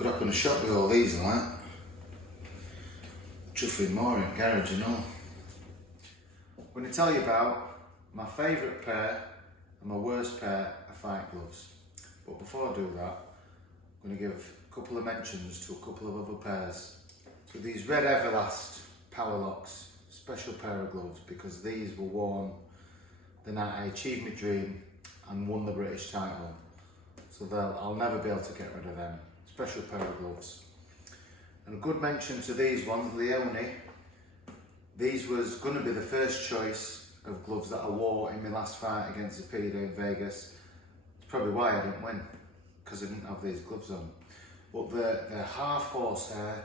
Could open a shop with all these and that. Chuffing more in garage and all. I'm going to tell you about my favourite pair and my worst pair of fight gloves. But before I do that, I'm going to give a couple of mentions to a couple of other pairs. So these Red Everlast Power Locks, special pair of gloves, because these were worn the night I achieved my dream and won the British title. So I'll never be able to get rid of them. Special pair of gloves. And a good mention to these ones, Leone. These was going to be the first choice of gloves that I wore in my last fight against Zepeda in Vegas. It's probably why I didn't win, because I didn't have these gloves on. But they're half horsehair,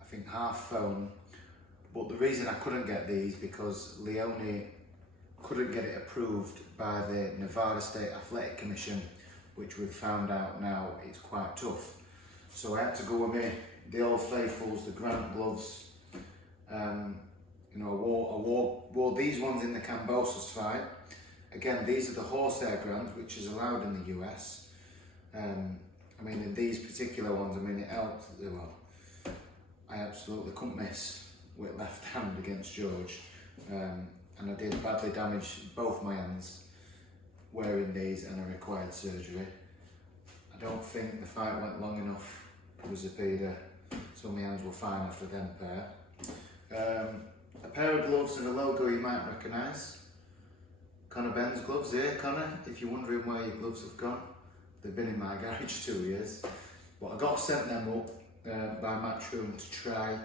I think half foam. But the reason I couldn't get these because Leone couldn't get it approved by the Nevada State Athletic Commission, which we've found out now it's quite tough. So I had to go with the Old Faithfuls, the Grant gloves. You know, I wore these ones in the Kambosos fight. Again, these are the horsehair Grant, which is allowed in the US. I mean, in these particular ones, I mean, it helped. Well, I absolutely couldn't miss with left hand against George. And I did badly damage both my hands wearing these, and I required surgery. I don't think the fight went long enough with Zepeda, so my hands were fine after them pair. A pair of gloves and a logo you might recognise. Conor Ben's gloves here. Conor, if you're wondering where your gloves have gone, they've been in my garage 2 years. But I got sent them up by Matchroom to try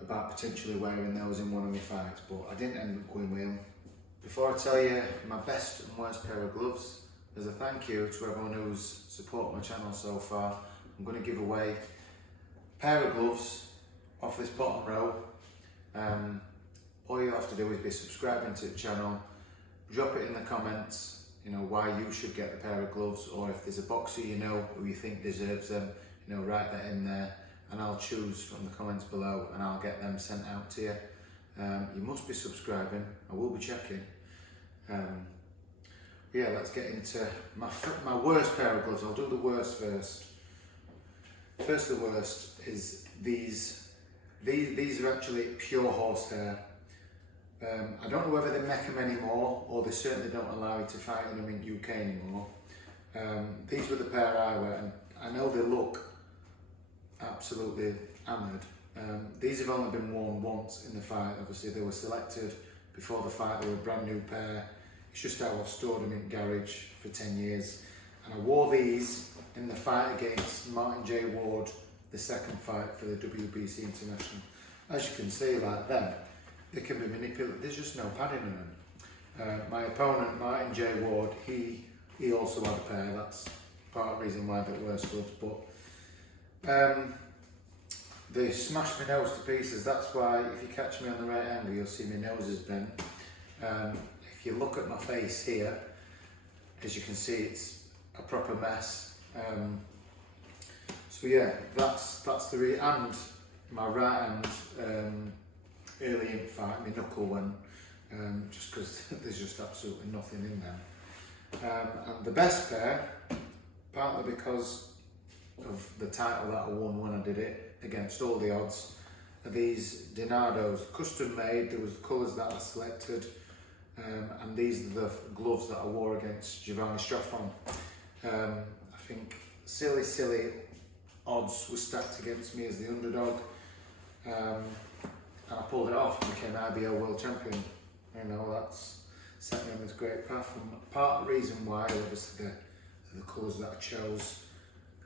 about potentially wearing those in one of my fights, but I didn't end up going with them. Before I tell you my best and worst pair of gloves, as a thank you to everyone who's supported my channel so far, I'm going to give away a pair of gloves off this bottom row. All you have to do is be subscribing to the channel, drop it in the comments, you know, why you should get the pair of gloves, or if there's a boxer you know who you think deserves them, you know, write that in there and I'll choose from the comments below and I'll get them sent out to you. You must be subscribing, I will be checking. Yeah, let's get into my worst pair of gloves. I'll do the worst first. First, the worst is these. These are actually pure horsehair. I don't know whether they make them anymore, or they certainly don't allow you to fight in them in UK anymore. These were the pair I wear, and I know they look absolutely hammered. These have only been worn once in the fight. Obviously, they were selected before the fight. They were a brand new pair. It's just how I've stored them in garage for 10 years. And I wore these in the fight against Martin J. Ward, the second fight for the WBC International. As you can see, like that, they can be manipulated. There's just no padding in them. My opponent, Martin J. Ward, he also had a pair. That's part of the reason why they're worse gloves. But they smashed my nose to pieces. That's why if you catch me on the right angle, you'll see my nose is bent. If you look at my face here, as you can see, it's a proper mess. So yeah, that's the and my right hand early in fight, my knuckle went, just because there's just absolutely nothing in them. And the best pair, partly because of the title that I won when I did it against all the odds, are these Donados, custom made. There was colours that I selected. And these are the gloves that I wore against Giovanni Straffon. I think silly odds were stacked against me as the underdog, and I pulled it off and became IBO world champion. You know, that's set me on this great path. And part of the reason why, obviously, the colours that I chose,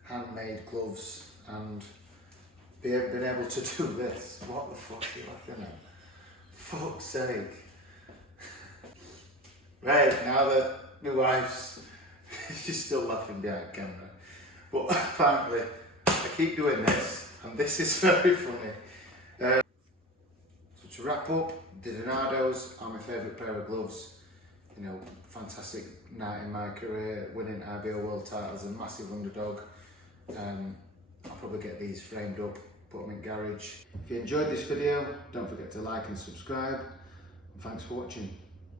handmade gloves, and being able to do this. What the fuck are you laughing at? Fuck's sake. Right, now that my wife's, she's still laughing behind camera, but apparently I keep doing this, and this is very funny. So to wrap up, the Donados are my favourite pair of gloves. You know, fantastic night in my career, winning IBO world titles, a massive underdog. I'll probably get these framed up, put them in garage. If you enjoyed this video, don't forget to like and subscribe, and thanks for watching.